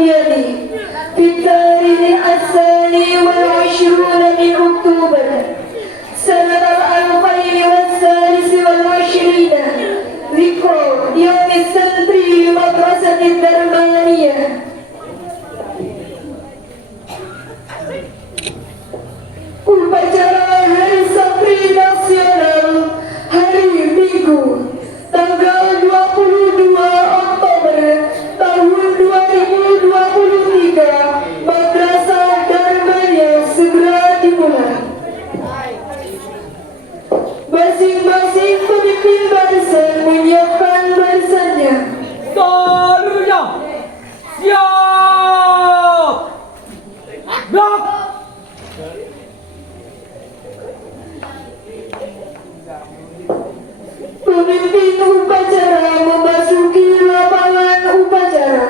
الأبيض في التاريخ الثاني والعشرون من أكتوبر سنة 2023 ذكرى يوم السنتري لمدرسة الدرمانية. Upacara Hari Santri Nasional hari Minggu tanggal 22 Oktober tahun 2023 Madrasah Darmania segera dimulai. Masing-masing pemimpin barisan menyiapkan barisannya. Seluruhnya siap. Blok. Pemimpin upacara memasuki lapangan upacara.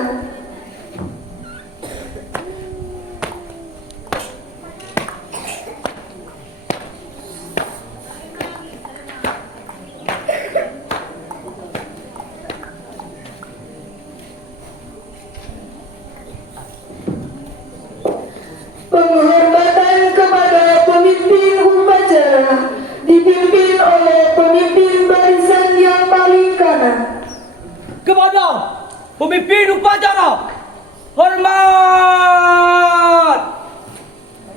Penghormatan kepada pemimpin upacara dipimpin oleh pemimpin barisan yang paling kanan. Kepada pemimpin upacara, hormat.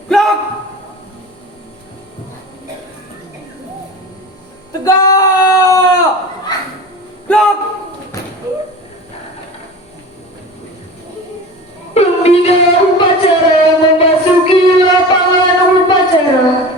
Blok. Tegak. Blok. Pembina upacara memasuki lapangan upacara.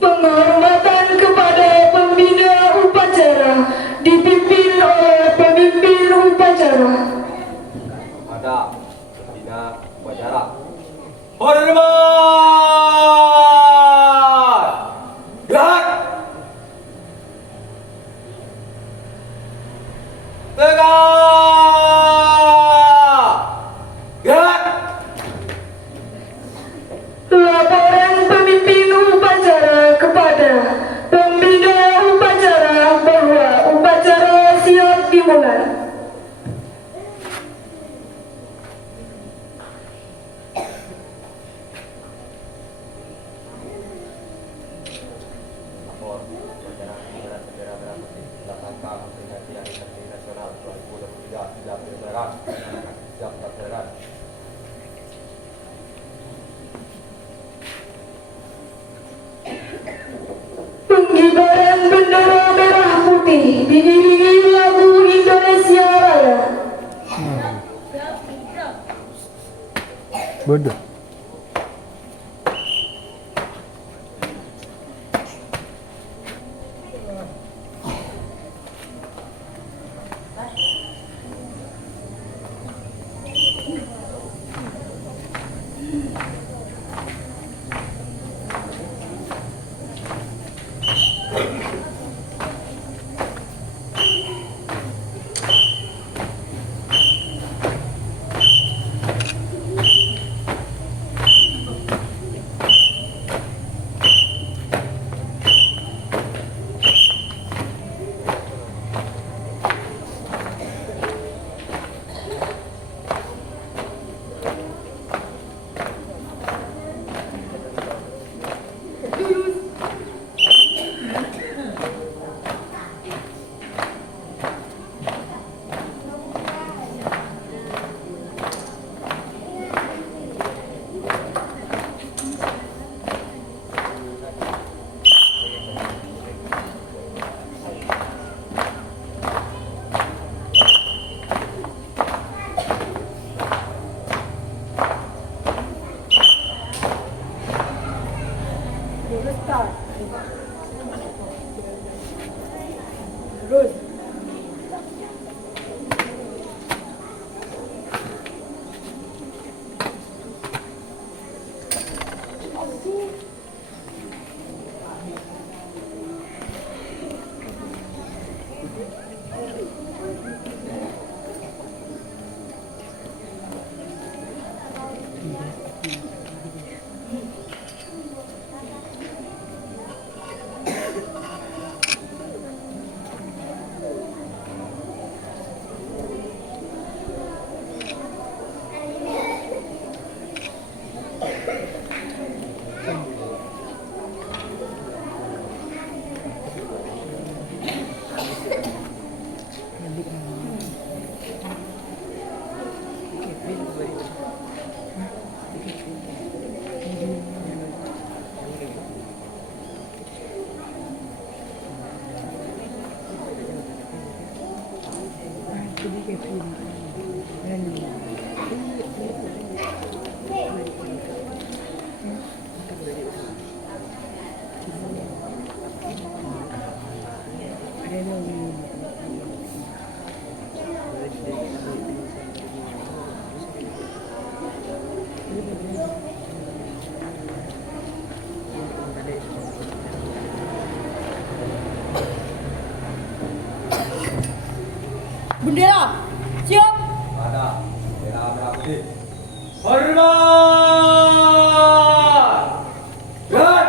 Penghormatan kepada pembina upacara dipimpin oleh pemimpin upacara. Kepada pembina upacara, Hormat. Gerak. Tegak. Gerak. Laporan pemimpin upacara kepada pembina upacara bahwa upacara siap dimulai. lapor upacara bendera bendera merah putih dilaksanakan memperingati Hari Santri Nasional 2023 siap dilaksanakan. Siap dilaksanakan. Pengibaran bendera merah putih diiringi lagu Indonesia Raya. Bodoh. bendera. Siap. Pada bendera merah putih. Hormat! Gerak!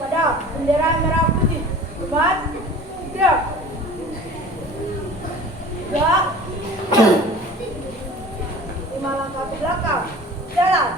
Pada bendera merah putih. Hormat. Siap. Gerak. 5 langkah ke belakang. Jalan.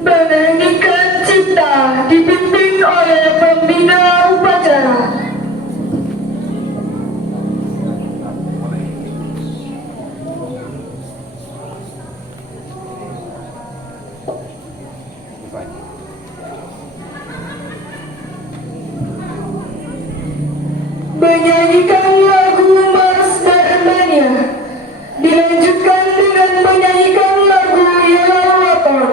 Menyanyikan cipta dipimpin oleh pembina upacara. Menyanyikan lagu Mars Armenia, dilanjutkan dengan menyanyikan lagu Yellow Water.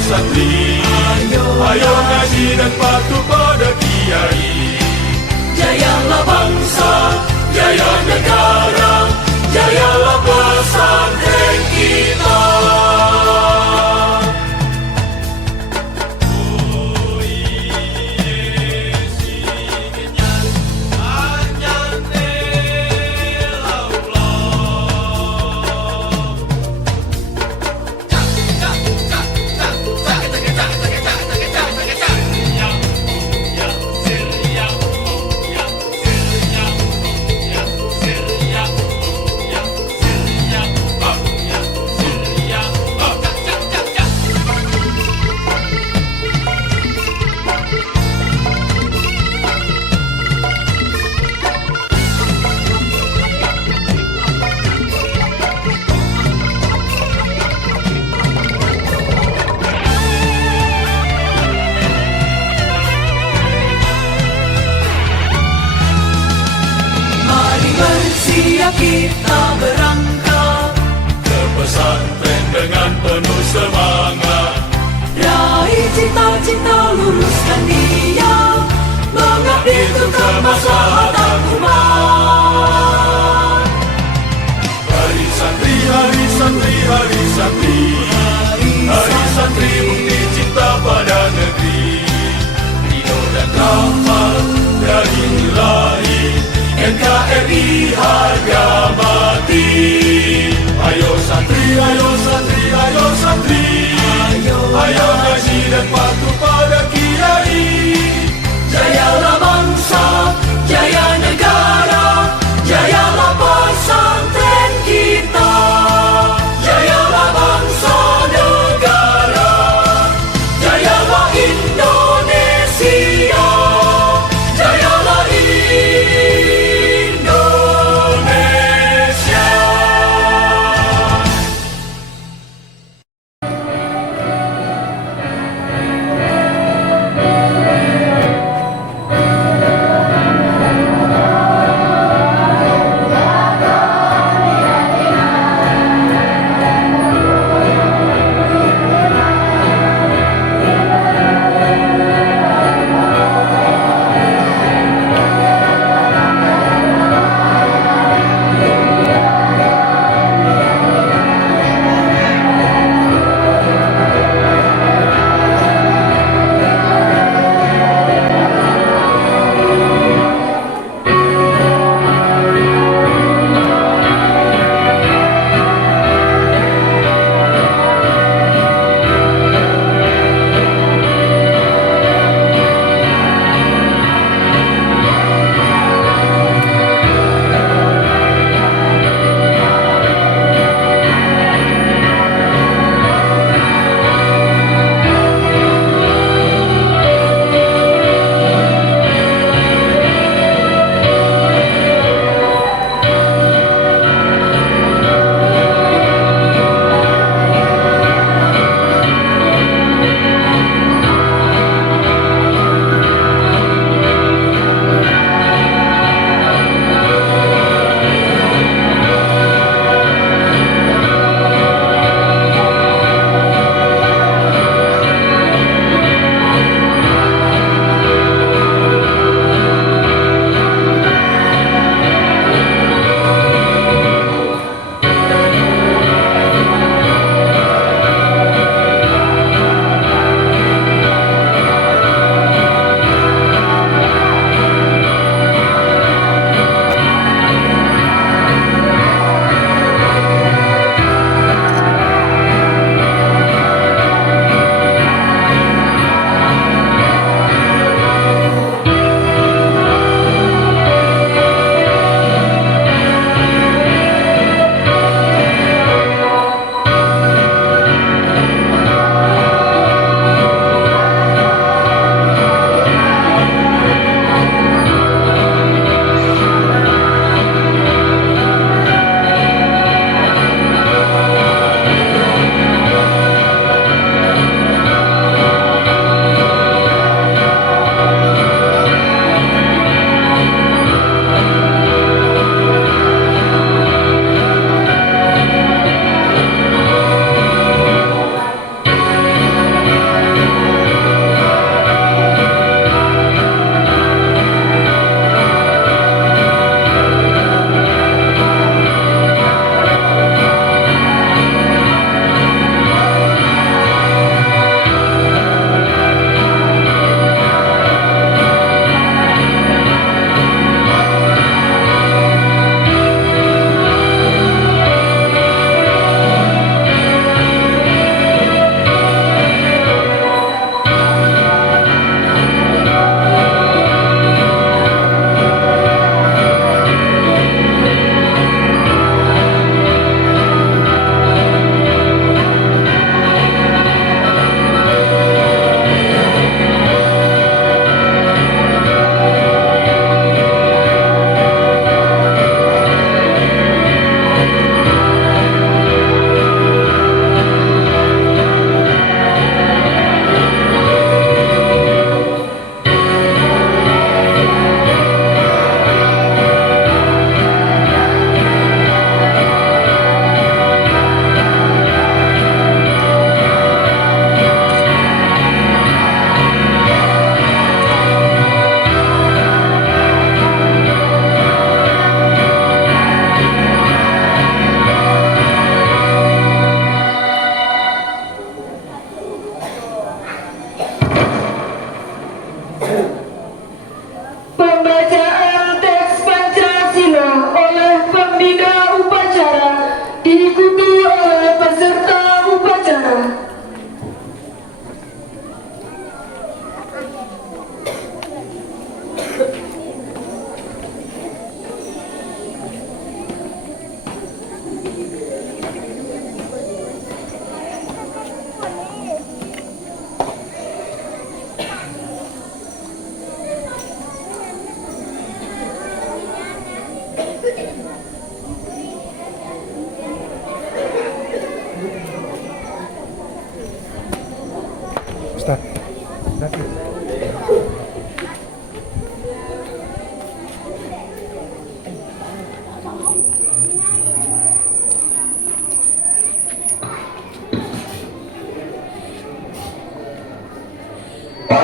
santri, ayo ngaji dan patuh pada kiai. Jayalah bangsa, jaya negara, jayalah pesantren kita. Kita berangkat ke pesantren dengan penuh semangat, raih cita-cita, luruskan niat, mengabdi untuk kemaslahatan umat. Hari santri, hari santri, hari santri, hari santri bukti cinta pada negeri, ridho dan rahmat dari Ilahi, NKRI harga mati. Ayo santri, ayo santri, ayo santri, ayo ngaji dan patuh pada kiai. Jayalah bangsa, jaya negara, jayalah pesantren kita. Jayalah bangsa negara, jayalah Indonesia, jayalah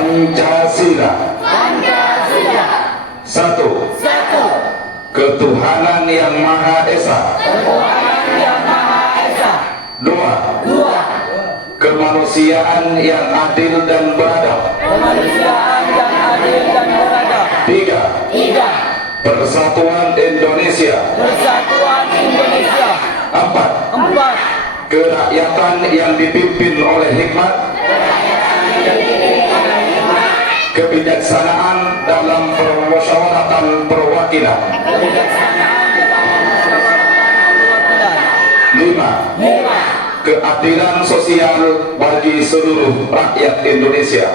Pancasila. Satu. Ketuhanan yang Maha Esa. Dua. Kemanusiaan yang adil dan beradab. Tiga. Persatuan Indonesia. Empat. Kerakyatan yang dipimpin oleh hikmat, kebijaksanaan dalam permusyawaratan perwakilan. 5. Keadilan sosial bagi seluruh rakyat Indonesia.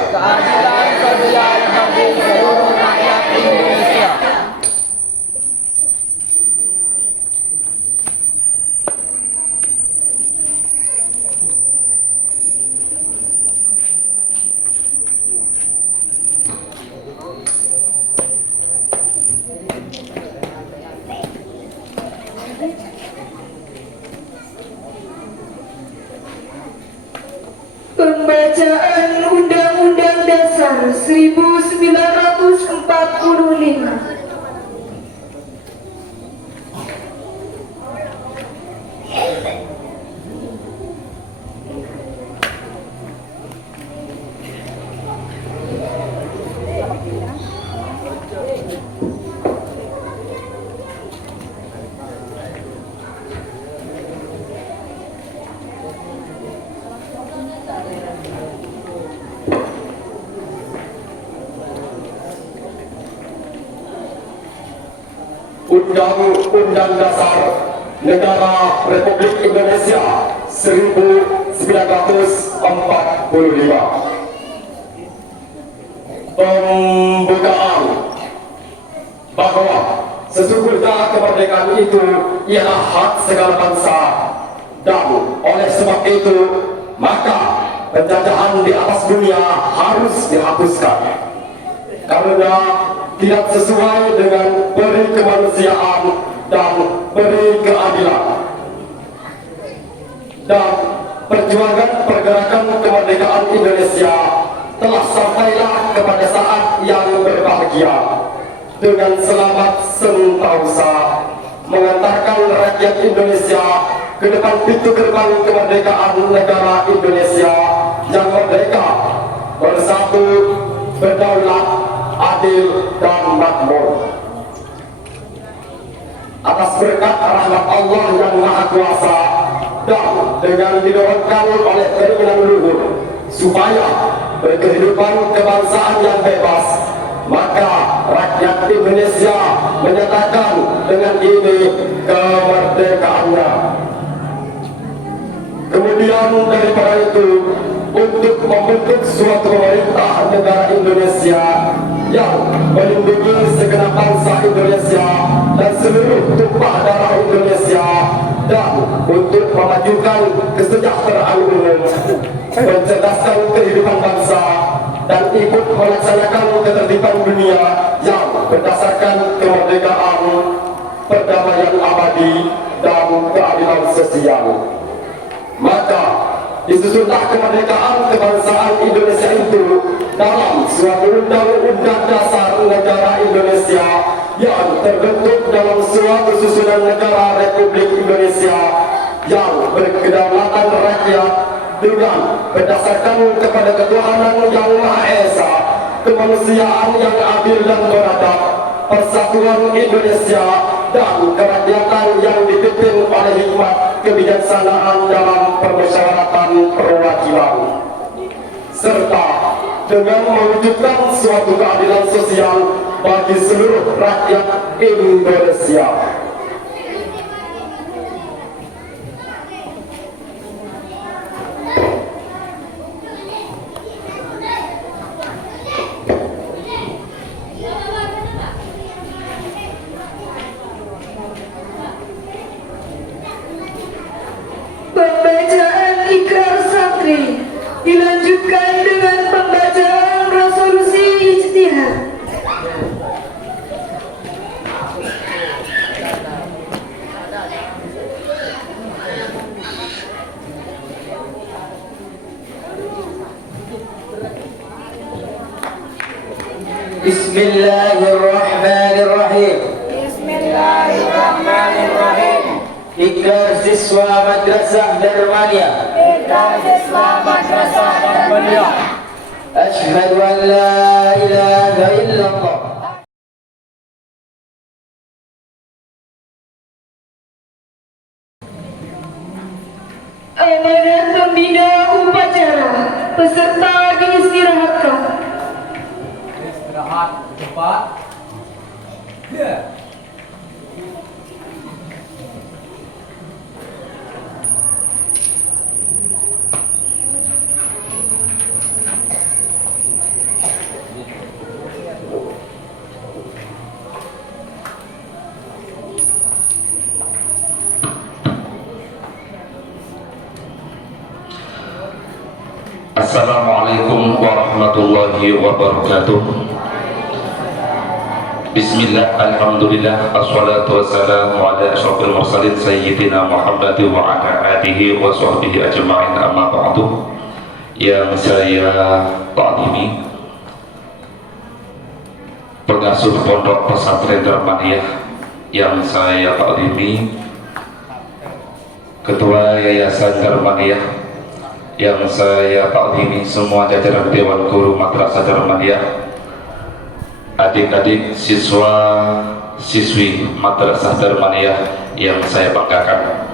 Pembacaan Undang-Undang Dasar 1945. Undang-Undang Dasar Negara Republik Indonesia 1945. Pembukaan bahwa sesungguhnya kemerdekaan itu ialah hak segala bangsa, dan oleh sebab itu maka penjajahan di atas dunia harus dihapuskan karena tidak sesuai dengan peri kemanusiaan dan peri keadilan. Dan perjuangan pergerakan kemerdekaan Indonesia telah sampailah kepada saat yang berbahagia dengan selamat sentosa mengantarkan rakyat Indonesia ke depan pintu gerbang kemerdekaan negara Indonesia yang merdeka, bersatu, berdaulat, adil dan makmur. Atas berkat rahmat Allah yang Maha Kuasa dan dengan didorongkan oleh keinginan luhur supaya berkehidupan kebangsaan yang bebas, maka rakyat Indonesia menyatakan dengan ini kemerdekaannya. Kemudian daripada itu, untuk membentuk suatu pemerintah negara Indonesia yang melindungi segenap bangsa Indonesia dan seluruh tumpah darah Indonesia, dan untuk memajukan kesejahteraan umum, mencerdaskan kehidupan bangsa, dan ikut melaksanakan ketertiban dunia yang berdasarkan kemerdekaan, perdamaian abadi, dan keadilan sosial. Maka disusunlah kemerdekaan kebangsaan Indonesia itu dalam suatu undang-undang dasar negara Indonesia yang terbentuk dalam suatu susunan negara Republik Indonesia yang berkedaulatan rakyat dengan berdasarkan kepada ketuhanan yang Maha Esa, kemanusiaan yang adil dan beradab, persatuan Indonesia, dan kerakyatan yang dipimpin oleh hikmat kebijaksanaan dalam permusyawaratan perwakilan, serta dengan mewujudkan suatu keadilan sosial bagi seluruh rakyat Indonesia. Pembacaan ikrar santri dilanjutkan dengan pembacaan resolusi ijtihad. Bismillahirrahmanirrahim. Bismillahirrahmanirrahim. Ikrar siswa Madrasah Darmania. Ikrar siswa Madrasah Darmania. Asyhadu an la ilaha illallah. Amanah pembina upacara, peserta diistirahatkan. Istirahat cepat. Ya. Assalamualaikum warahmatullahi wabarakatuh. Bismillah, alhamdulillah, assalatu wassalamu ala asyrafil mursalin sayyidina Muhammad wa ala alihi wa sahbihi ajma'in, amma ba'du. Yang saya ta'zimi, pengasuh Pondok Pesantren Darmania. Yang saya ta'zimi, Ketua Yayasan Darmania. Yang saya ta'zimi, semua jajaran Dewan Guru Madrasah Darmania, adik-adik siswa siswi Madrasah Darmania yang saya banggakan.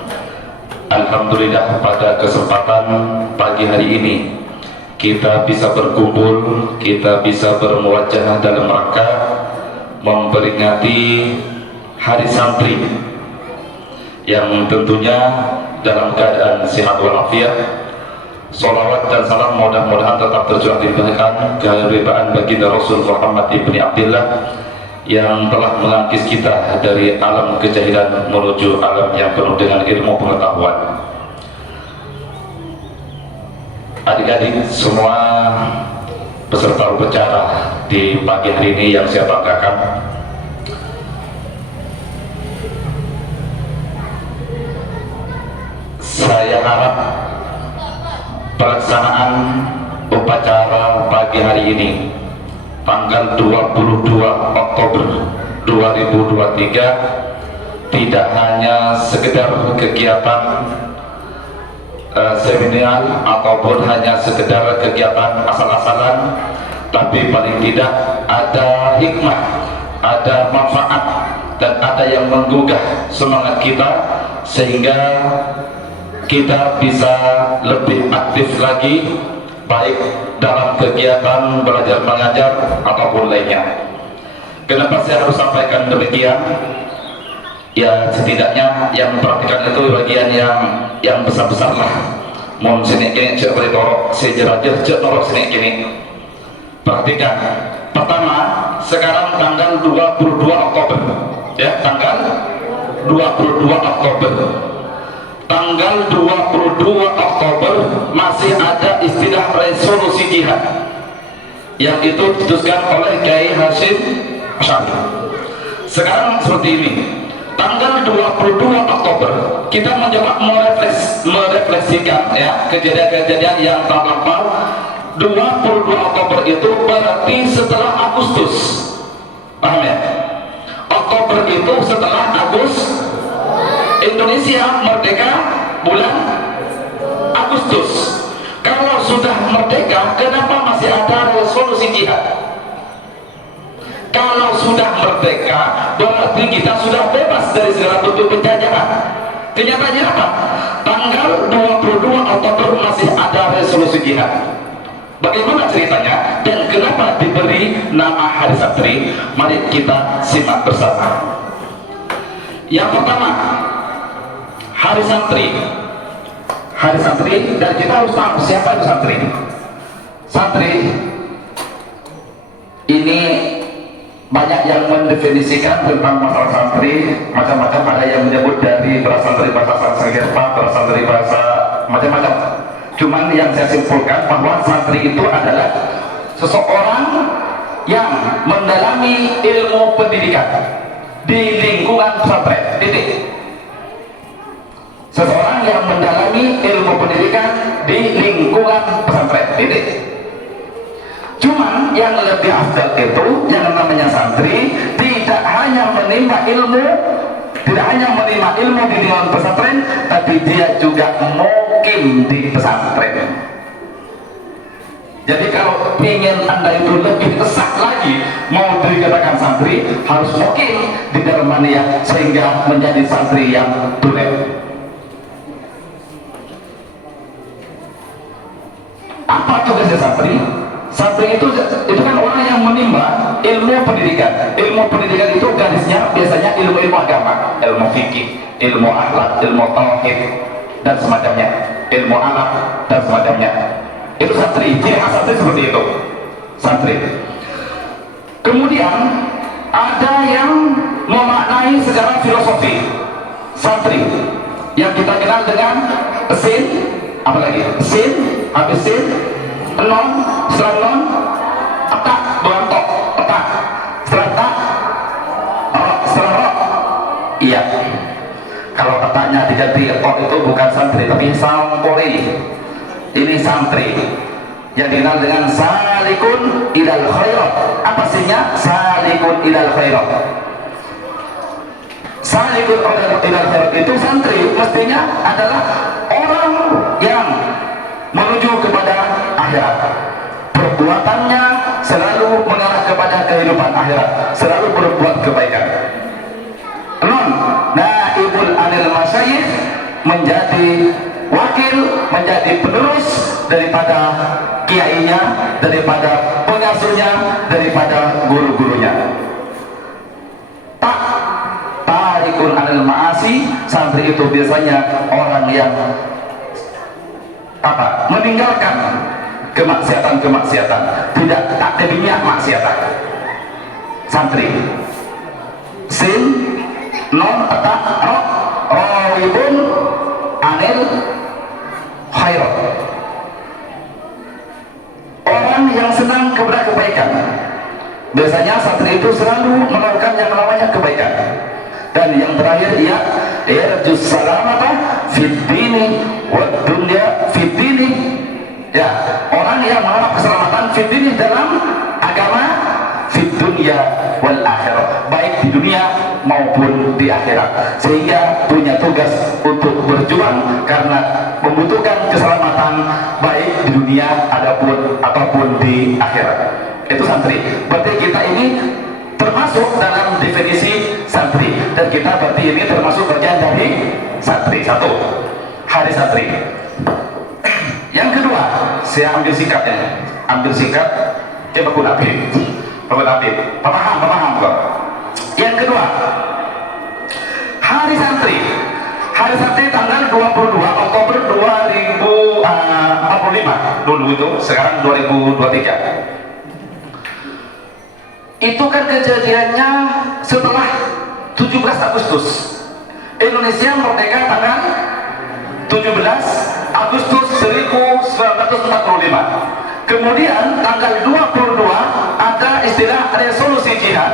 Alhamdulillah, pada kesempatan pagi hari ini kita bisa berkumpul, kita bisa bermuwajah dalam rangka memperingati Hari Santri yang tentunya dalam keadaan sehat walafiat. Salawat dan salam mudah-mudahan tetap tercurah limpahkan kehadiran baginda Rasul Muhammad ibni Abdillah yang telah melangkis kita dari alam kejahilan menuju alam yang penuh dengan ilmu pengetahuan. Adik-adik semua peserta upacara di pagi hari ini yang saya banggakan, saya harap pelaksanaan upacara pagi hari ini tanggal 22 Oktober 2023 tidak hanya sekedar kegiatan seminar ataupun hanya sekedar kegiatan asal-asalan, tapi paling tidak ada hikmah, ada manfaat, dan ada yang menggugah semangat kita sehingga kita bisa lebih aktif lagi baik dalam kegiatan belajar mengajar ataupun lainnya. Kenapa saya harus sampaikan demikian? Ya setidaknya yang memperhatikan itu bagian yang besar-besar lah. Mohon sini kini cek beritahu saya jelajah cek norok sini kini. Perhatikan. Pertama, sekarang tanggal 22 Oktober, ya tanggal 22 Oktober. Tanggal 22 Oktober masih ada istilah resolusi jihad yang itu diputuskan oleh Kiai Hashim Asy'ari. Sekarang seperti ini, tanggal 22 Oktober kita mencoba merefleksikan ya kejadian-kejadian yang telah lampau. 22 Oktober itu berarti setelah Agustus, paham ya? Oktober itu setelah Agustus. Indonesia merdeka bulan Agustus. Kalau sudah merdeka, kenapa masih ada resolusi jihad? Kalau sudah merdeka, berarti kita sudah bebas dari segala bentuk penjajahan. Kenyataannya apa? Tanggal 22 Oktober masih ada resolusi jihad. Bagaimana ceritanya dan kenapa diberi nama Hari Santri? Mari kita simak bersama. Yang pertama, Hari Santri. Hari Santri, dan kita harus tahu siapa itu santri. Santri ini banyak yang mendefinisikan tentang masalah santri, macam-macam. Ada yang menyebut berasal dari bahasa Sanskerta, berasal dari bahasa macam-macam. Cuman yang saya simpulkan bahwa santri itu adalah seseorang yang mendalami ilmu pendidikan di lingkungan pesantren. Titik. Seseorang yang mendalami ilmu pendidikan di lingkungan pesantren. Titik. Cuma Cuman yang lebih afdal itu yang namanya santri tidak hanya menimba ilmu, tidak hanya menerima ilmu di lingkungan pesantren, tapi dia juga mukim di pesantren. Jadi kalau ingin Anda itu lebih kesat lagi mau dikatakan santri, harus mukim di Darmania sehingga menjadi santri yang tulen. Apa tugasnya santri? Santri itu kan orang yang menimba ilmu pendidikan. Ilmu pendidikan itu garisnya biasanya ilmu-ilmu agama, ilmu fikih, ilmu akhlak, ilmu tauhid dan semacamnya, ilmu alam dan semacamnya. Itu santri. Ciri khas santri seperti itu. Santri. Kemudian ada yang memaknai secara filosofi. Santri yang kita kenal dengan sin, apa lagi? Sin, habis sin, non, setelah non, etak, bukan tok, etak, setelah etak, rok, setelah rok. Iya. Kalau etaknya diganti tok itu bukan santri, tapi sampori. Ini santri yang dikenal dengan salikun ilal khairat. Apa sihnya? Salikun ilal khairat. Salikun ilal khairat itu santri mestinya adalah orang yang menuju kepada akhirat. Perbuatannya selalu mengarah kepada kehidupan akhirat, selalu berbuat kebaikan. Non naibul anil masyayikh, menjadi wakil, menjadi penerus daripada kiainya, daripada pengasuhnya, daripada guru-gurunya. Tarikun anil ma'asi, santri itu biasanya orang yang apa? Meninggalkan kemaksiatan-kemaksiatan, tidak takdiminya maksiatan. Santri. Sin, non, etak, rok, rawibun anil khairat. Orang yang senang kepada kebaikan. Biasanya santri itu selalu melakukan yang namanya kebaikan. Dan yang terakhir ia yarjus salamata fid dini wad dunya fid dini. Ya, orang yang mengharap keselamatan fid dini dalam agama, fid dunya wal akhirah, baik di dunia maupun di akhirat, sehingga punya tugas untuk berjuang karena membutuhkan keselamatan baik di dunia ataupun di akhirat. Itu santri. Berarti kita ini termasuk dalam definisi santri, dan kita berarti ini termasuk bagian dari santri. Satu, hari santri. Yang kedua, saya ambil sikapnya, ambil sikap coba paham kok. Yang kedua, hari santri. Hari santri tanggal 22 Oktober 2045 dulu itu, sekarang 2023. Itu kan kejadiannya setelah 17 Agustus. Indonesia merdeka tanggal 17 Agustus 1945. Kemudian tanggal 22 ada istilah resolusi jihad,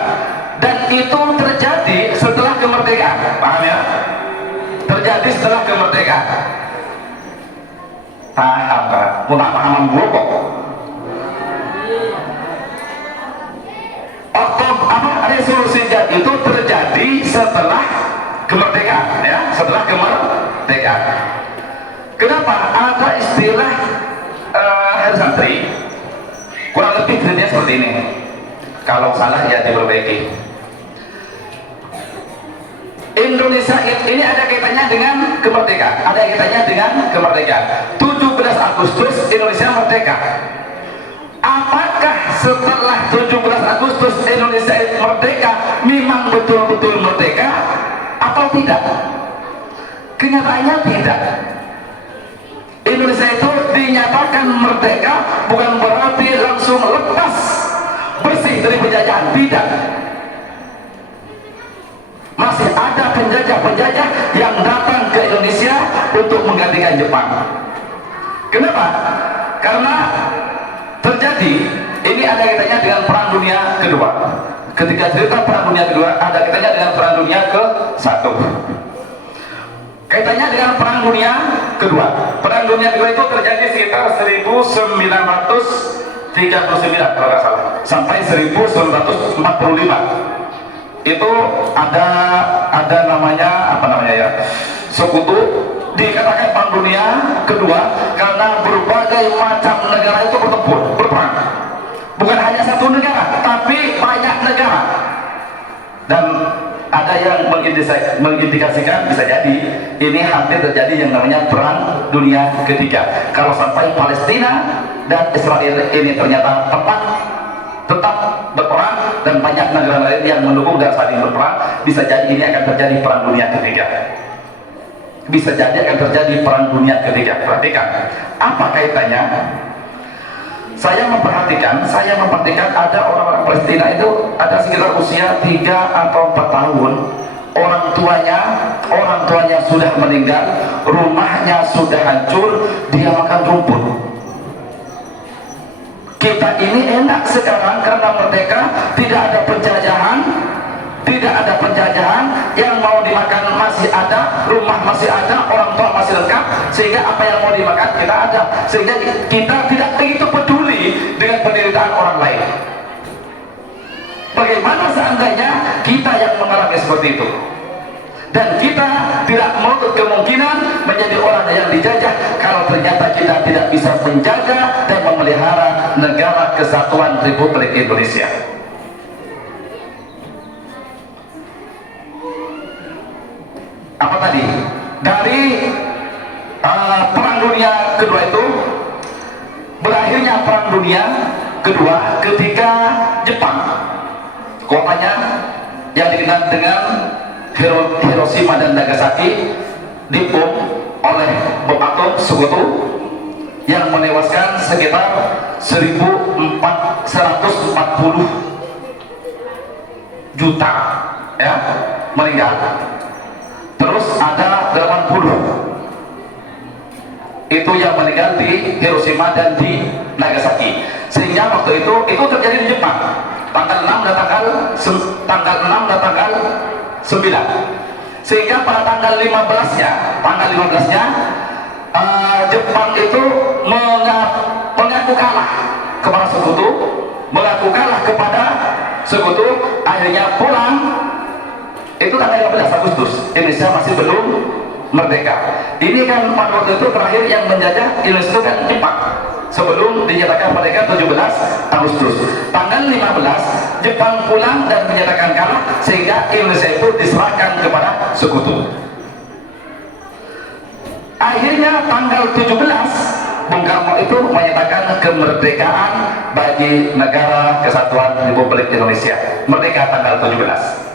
dan itu terjadi setelah kemerdekaan. Paham ya? Terjadi setelah kemerdekaan. Paham Pak? Mau pahaman gue kok. Resolusi jihad itu terjadi setelah kemerdekaan, ya, setelah kemerdekaan. Kenapa ada istilah hari santri? Kurang lebih kriteria seperti ini. Kalau salah ya diperbaiki. Indonesia ini ada kaitannya dengan kemerdekaan, ada kaitannya dengan kemerdekaan. 17 Agustus Indonesia merdeka. Apakah setelah 17 Agustus Indonesia merdeka memang betul-betul merdeka atau tidak? Kenyataannya tidak. Indonesia itu dinyatakan merdeka bukan berarti langsung lepas bersih dari penjajahan, tidak. Masih ada penjajah-penjajah yang datang ke Indonesia untuk menggantikan Jepang. Kenapa? Karena terjadi, ini ada kaitannya dengan Perang Dunia Kedua. Ketika cerita Perang Dunia Kedua, ada kaitannya dengan Perang Dunia ke-1. Kaitannya dengan Perang Dunia Kedua. Perang Dunia Kedua itu terjadi sekitar 1914 39 kalau nggak salah, sampai 1945 itu ada namanya apa namanya ya, sekutu, dikatakan perang dunia kedua karena berbagai macam negara itu berperang, bukan hanya satu negara tapi banyak negara. Dan ada yang mengindikasikan bisa jadi ini hampir terjadi yang namanya perang dunia ketiga. Kalau sampai Palestina dan Israel ini ternyata tetap berperang dan banyak negara lain yang mendukung dan saling berperang, bisa jadi ini akan terjadi perang dunia ketiga. Bisa jadi akan terjadi perang dunia ketiga. Perhatikan apa kaitannya. Saya memperhatikan ada orang-orang Palestina itu ada sekitar usia 3 atau 4 tahun. Orang tuanya sudah meninggal, rumahnya sudah hancur, dia makan rumput. Kita ini enak sekarang karena merdeka, tidak ada penjajahan, yang mau dimakan masih ada, rumah masih ada, orang tua masih lengkap, sehingga apa yang mau dimakan kita ada, sehingga kita tidak begitu peduli dengan penderitaan orang lain. Bagaimana seandainya kita yang mengalami seperti itu? Dan kita tidak menutup kemungkinan menjadi orang yang dijajah kalau ternyata kita tidak bisa menjaga dan memelihara negara kesatuan Republik Indonesia. Apa tadi? Dari perang dunia kedua itu, berakhirnya perang dunia kedua ketika Jepang, kotanya yang dikenal dengan Hiroshima dan Nagasaki, dibom oleh bom atom sekutu yang menewaskan sekitar 140 juta ya meninggal. Terus ada 80 itu yang meninggal di Hiroshima dan di Nagasaki, sehingga waktu itu terjadi di Jepang tanggal 6 dan tanggal 9, sehingga pada tanggal 15-nya Jepang itu mengaku kalah kepada sekutu, akhirnya pulang. Itu tanggal 15 Agustus, Indonesia masih belum merdeka. Ini kan pada waktu itu terakhir yang menjajah Indonesia itu kan Jepang, sebelum dinyatakan merdeka 17 Agustus. Tanggal 15 Jepang pulang dan menyatakan kalah, sehingga Indonesia itu diserahkan kepada sekutu. Akhirnya tanggal 17 Bung Karno itu menyatakan kemerdekaan bagi negara kesatuan Republik Indonesia, merdeka tanggal 17.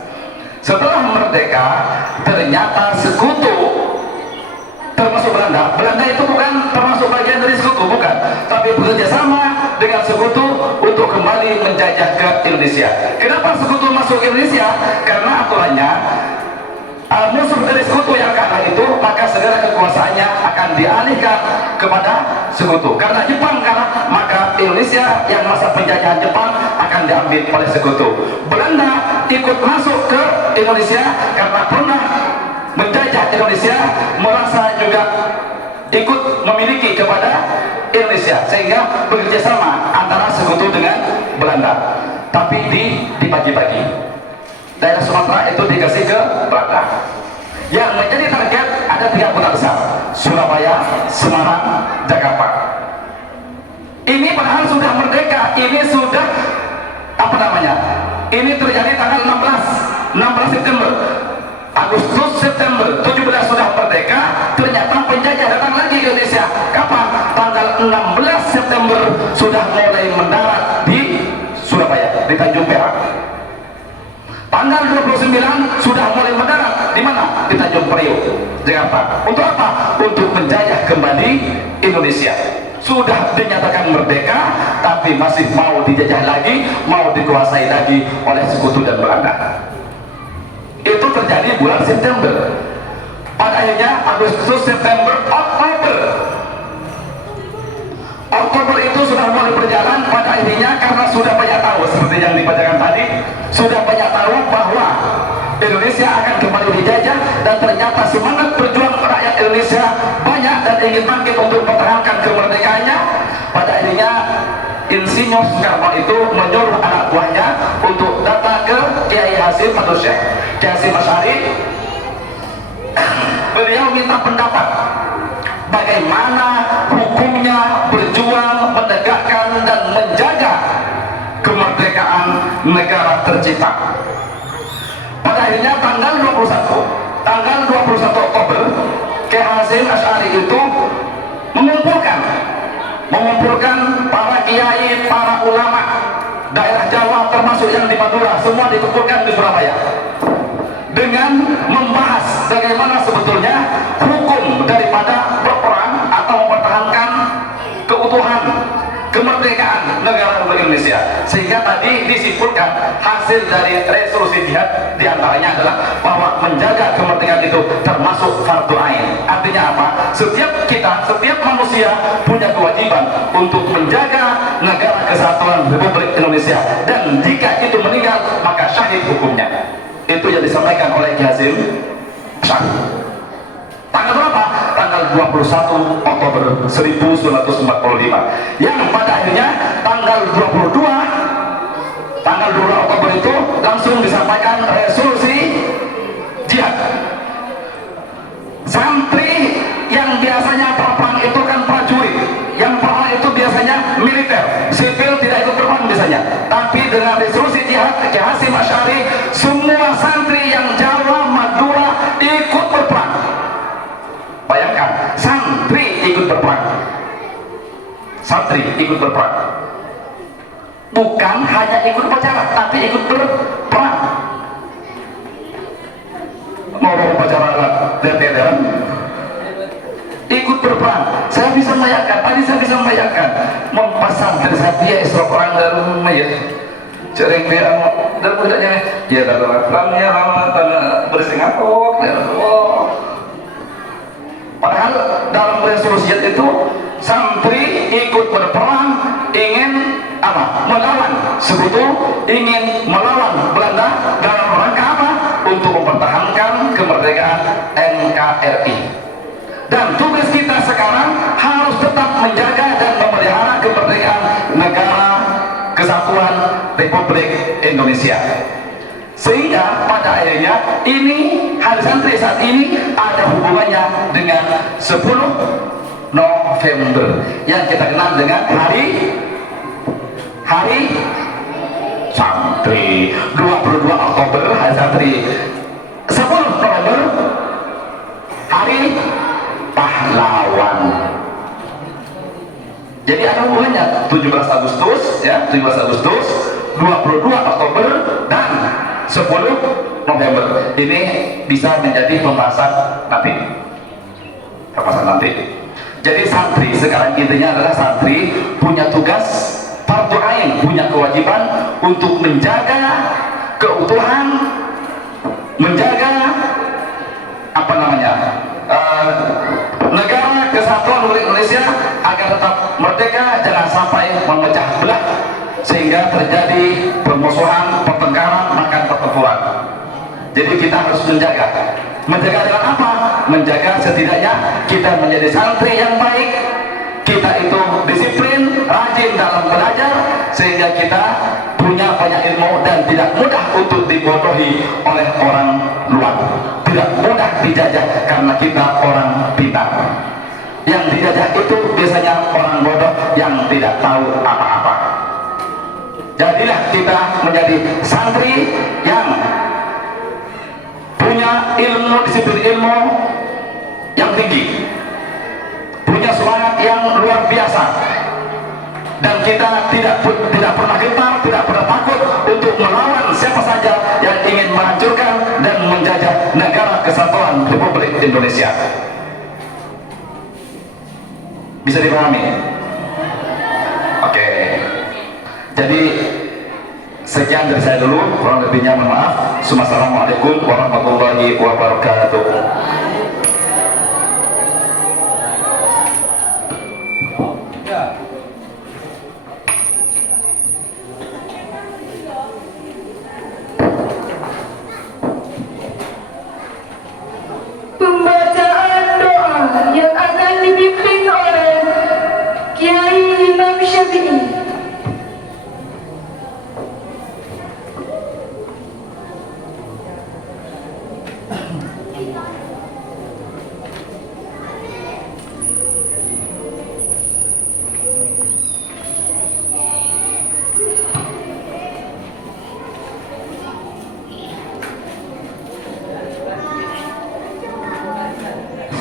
Setelah merdeka, ternyata sekutu termasuk Belanda itu bukan termasuk bagian dari sekutu, bukan, tapi bekerja sama dengan sekutu untuk kembali menjajah ke Indonesia. Kenapa sekutu masuk ke Indonesia? Karena aturannya musuh dari sekutu yang kalah itu, maka segera kekuasaannya akan dialihkan kepada sekutu. Karena Jepang kalah, maka Indonesia yang masa penjajahan Jepang akan diambil oleh sekutu. Belanda ikut masuk ke Indonesia karena pernah menjajah Indonesia, merasa juga ikut memiliki kepada Indonesia, sehingga bekerja sama antara sekutu dengan Belanda, tapi dibagi-bagi. Daerah Sumatera itu dikasih ke Belanda. Yang menjadi target ada 3 kota besar: Surabaya, Semarang, Jakarta. Ini padahal sudah merdeka, ini sudah ini terjadi tanggal 16 September. Agustus, September, 17 sudah merdeka, ternyata penjajah datang lagi ke Indonesia. Kapan? Tanggal 16 September sudah mulai mendarat di Surabaya, di Tanjung Perak. Tanggal 29 sudah mulai mendarat di mana? Di Tanjung Priok, Jakarta. Untuk apa? Untuk menjajah kembali Indonesia. Sudah dinyatakan merdeka, tapi masih mau dijajah lagi, mau dikuasai lagi oleh sekutu dan Belanda. Itu terjadi bulan September. Pada akhirnya Agustus, September, Oktober itu sudah mulai berjalan. Pada akhirnya karena sudah banyak tahu, seperti yang dibacakan tadi, sudah banyak tahu bahwa Indonesia akan kembali dijajah, dan ternyata semangat berjuang rakyat Indonesia banyak dan ingin bangkit untuk mempertahankan kemerdekaannya. Pada akhirnya Insinyur Soekarno itu menyuruh anak buahnya untuk datang ke Kiai Hasyim atau Syekh Kiai Hasyim Asy'ari. Beliau minta pendapat bagaimana hukumnya berjuang menegakkan dan menjaga kemerdekaan negara tercipta. Pada akhirnya tanggal 21 Oktober Kiai Hasyim Asy'ari itu mengumpulkan para kiai, para ulama daerah Jawa termasuk yang di Madura, semua dikumpulkan di Surabaya dengan membahas bagaimana sebetulnya hukum daripada berperang atau mempertahankan keutuhan kemerdekaan negara Indonesia. Sehingga tadi disimpulkan hasil dari resolusi jihad diantaranya adalah bahwa menjaga kemerdekaan itu termasuk fardu ain. Artinya apa? Setiap manusia punya kewajiban untuk menjaga negara kesatuan Republik Indonesia, dan jika itu meninggal maka syahid hukumnya. Itu yang disampaikan oleh Kiai Hasyim Asy'ari. Tanggal berapa? Tanggal 21 Oktober 1945. Yang pada akhirnya tanggal 22 Oktober itu langsung disampaikan resolusi jihad. Santri yang biasanya berperang itu kan prajurit, yang perang itu biasanya militer, sipil tidak ikut berperang biasanya. Tapi dengan resolusi jihad Kiai Hasyim Asy'ari, semua santri yang Jawa, Madura ikut berperang. Bayangkan, santri ikut berperang. Bukan hanya ikut upacara, tapi ikut berperang. Mau upacara lihat ikut berperang. Saya bisa membayangkan mempasang dari santri Isra perang dan mayat cereng dia dan budaknya ya dalam perangnya lama bersingatok dan padahal dalam resolusi itu santri ikut berperang ingin apa? Melawan sekutu, ingin melawan Belanda dalam rangka apa? Untuk mempertahankan kemerdekaan NKRI. Dan tugas kita sekarang harus tetap menjaga dan memelihara kemerdekaan negara kesatuan Republik Indonesia. Sehingga pada akhirnya ini hari santri saat ini ada hubungannya dengan 10 November yang kita kenal dengan hari santri. 22 Oktober hari santri, 10 November hari pahlawan. Jadi ada hubungannya 17 Agustus ya, 17 Agustus, 22 Oktober dan 10 November. Ini bisa menjadi pembahasan nanti. Jadi santri sekarang intinya adalah santri punya tugas fardu ain, punya kewajiban untuk menjaga keutuhan, menjaga negara kesatuan Republik Indonesia agar tetap merdeka, jangan sampai memecah belah sehingga terjadi permusuhan, pertengkaran, bahkan pertempuran. Jadi kita harus menjaga dengan apa? Menjaga setidaknya kita menjadi santri yang baik, kita itu disiplin, rajin dalam belajar, sehingga kita punya banyak ilmu dan tidak mudah untuk dibodohi oleh orang luar, tidak mudah dijajah karena kita orang pintar. Yang dijajah itu biasanya orang bodoh yang tidak tahu apa-apa. Jadilah kita menjadi santri yang punya ilmu, disiplin ilmu yang tinggi, punya semangat yang luar biasa, dan kita tidak pernah gentar, tidak pernah takut untuk melawan siapa saja yang ingin menghancurkan dan menjajah negara kesatuan Republik Indonesia. Bisa dipahami? Oke. Jadi sekian dari saya dulu, kurang lebihnya mohon maaf. Assalamualaikum warahmatullahi wabarakatuh. Pembacaan doa yang akan dipimpin oleh Kiai Imam Syafi'i.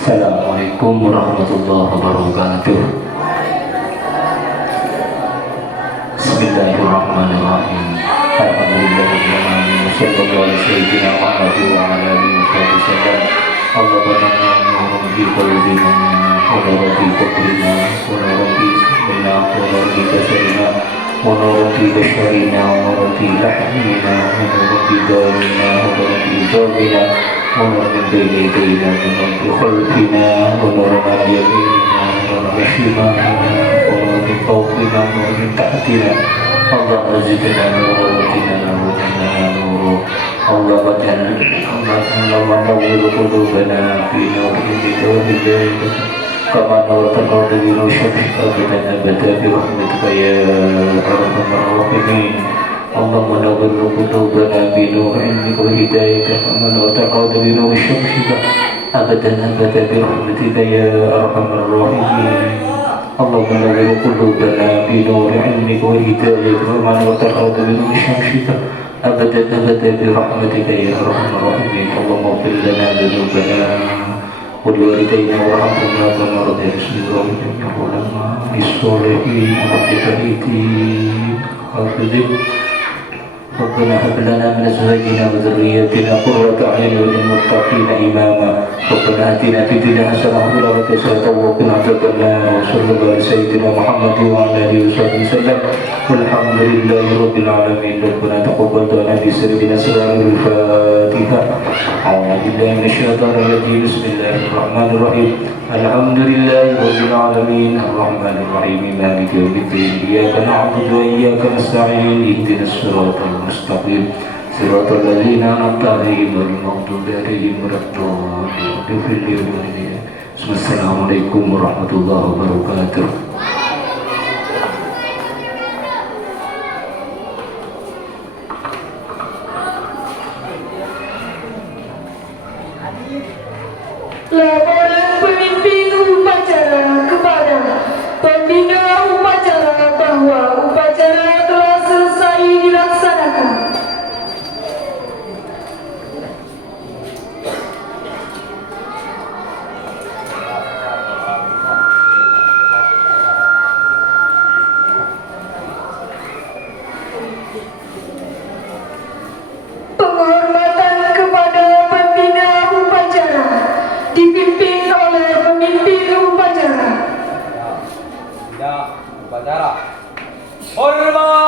Assalamualaikum warahmatullahi wabarakatuh. Bismillahirrahmanirrahim. Alhamdulillahirrahmanirrahim. Sallallahu alaihi sayyidina Muhammad wa ala alihi wa sallam. Allah banana nurun fi qalbina wa nurun fi qabrina wa nurun fi samina wa nurun fi kasarina wa nurun fi basharina wa nurun fi lahmina wa nurun fi darina wa nurun fi jawbina wa nurun min bayni yadayna wa nurun fi khalfina wa nurun an yaminina wa nurun an shimalina wa nurun min fawqina wa nurun min tahtina. Allah zidna nura wa zidna nura. Allah badal Allah menawwir qulubana fi nurika wa hidayaka kama nawwarta qalbi bi syamsika abadan bi rahmatika ya arhamar rahimin. Allah menawwir qulubana bi nurika wa hidayaka kama nawwarta qalbi bi syamsika abadan bi rahmatika ya arhamar rahimin. Allah menawwir qulubana bi nuri 'ilmika wa hidayaka kama nawwarta qalbi bi syamsika أبدا برحمتك يا أرحم الراحمين. اللهم اغفر لنا ذنوبنا ولوالدينا وارحمهما كما ربيانا صغيرا ولما الصالحين والمتقين حافظين. ربنا هب لنا من أزواجنا وذرياتنا قرة أعين للمتقين إماما. ربنا آتنا في الدنيا حسنة وفي الآخرة حسنة وقنا عذاب النار. وصلى الله على سيدنا محمد وعلى آله وصحبه وسلم والحمد لله رب العالمين. ربنا تقبل دعاءنا بسبب أسرار الفاتحة. أعوذ بالله من الشيطان الرجيم. بسم الله الرحمن الرحيم. الحمد لله رب العالمين الرحمن الرحيم مالك يوم الدين. إياك نعبد وإياك نستعين. اهدنا الصراط المستقيم صراط الذين أنعمت عليهم غير المغضوب عليهم ولا الضالين. Assalamualaikum warahmatullahi wabarakatuh. Laporan pemimpin upacara kepada pembina upacara bahwa upacara telah selesai dilaksanakan. Penghormatan kepada pembina upacara dipimpin oleh pemimpin upacara. Ya, upacara. Hormat.